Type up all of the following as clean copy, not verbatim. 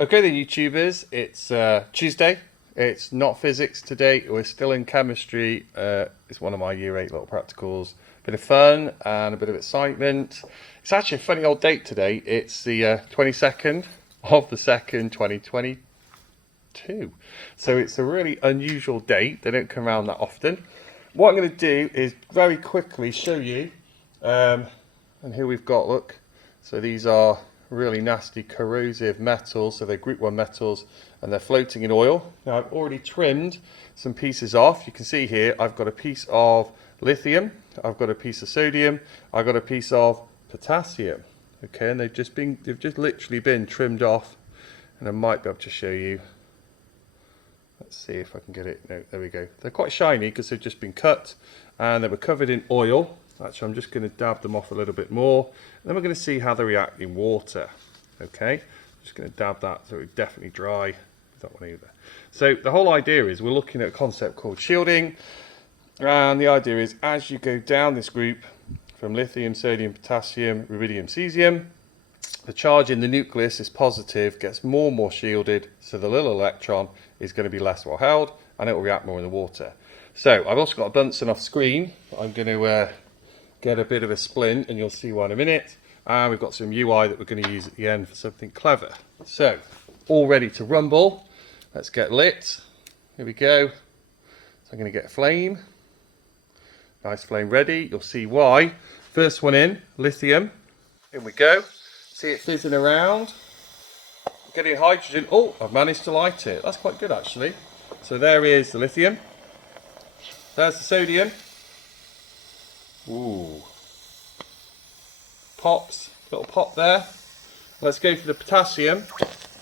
Okay then, YouTubers, it's Tuesday. It's not physics today, we're still in chemistry. It's one of my year 8 little practicals. Bit of fun and a bit of excitement. It's actually a funny old date today. It's the 22nd of the 2nd, 2022. So it's a really unusual date. They don't come around that often. What I'm going to do is very quickly show you, and here we've got, look, so these are really nasty corrosive metals, so they're group 1 metals and they're floating in oil. Now I've already trimmed some pieces off. You can see here I've got a piece of lithium, I've got a piece of sodium, I've got a piece of potassium. Okay, and they've just literally been trimmed off, and I might be able to show you. Let's see if I can get it. No, there we go. They're quite shiny because they've just been cut and they were covered in oil. Actually, I'm just going to dab them off a little bit more. And then we're going to see how they react in water. Okay, I'm just going to dab that so it's definitely dry. That one either. So the whole idea is we're looking at a concept called shielding. And the idea is as you go down this group from lithium, sodium, potassium, rubidium, caesium, the charge in the nucleus is positive, gets more and more shielded, so the little electron is going to be less well held and it will react more in the water. So I've also got a Bunsen off screen. I'm going to get a bit of a splint and you'll see why in a minute. And we've got some UI that we're going to use at the end for something clever. So all ready to rumble. Let's get lit. Here we go. So I'm going to get a flame. Nice flame ready. You'll see why. First one in, lithium. In we go. See it fizzing around. Getting hydrogen. Oh, I've managed to light it. That's quite good actually. So there is the lithium. There's the sodium. Ooh. Pops. Little pop there. Let's go for the potassium.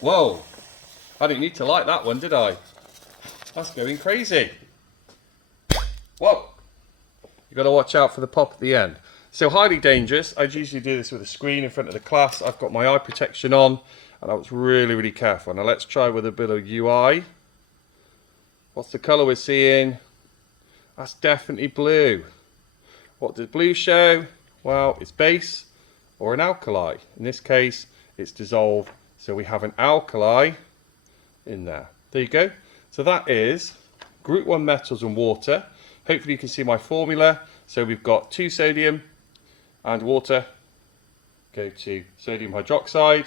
Whoa. I didn't need to light that one, did I? That's going crazy. Whoa. You've got to watch out for the pop at the end. So highly dangerous. I'd usually do this with a screen in front of the class. I've got my eye protection on and I was really careful. Now let's try with a bit of UI. What's the colour we're seeing? That's definitely blue. What does blue show? Well, it's base or an alkali. In this case, it's dissolved. So we have an alkali in there. There you go. So that is group 1 metals and water. Hopefully you can see my formula. So we've got 2 sodium and water. Go to sodium hydroxide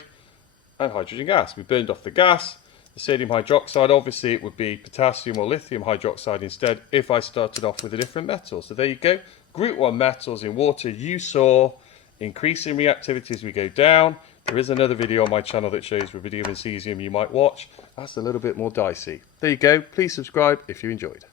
and hydrogen gas. We burned off the gas. The sodium hydroxide, obviously it would be potassium or lithium hydroxide instead if I started off with a different metal. So there you go. Group 1 metals in water, you saw increasing reactivity as we go down. There is another video on my channel that shows rubidium and caesium you might watch. That's a little bit more dicey. There you go. Please subscribe if you enjoyed.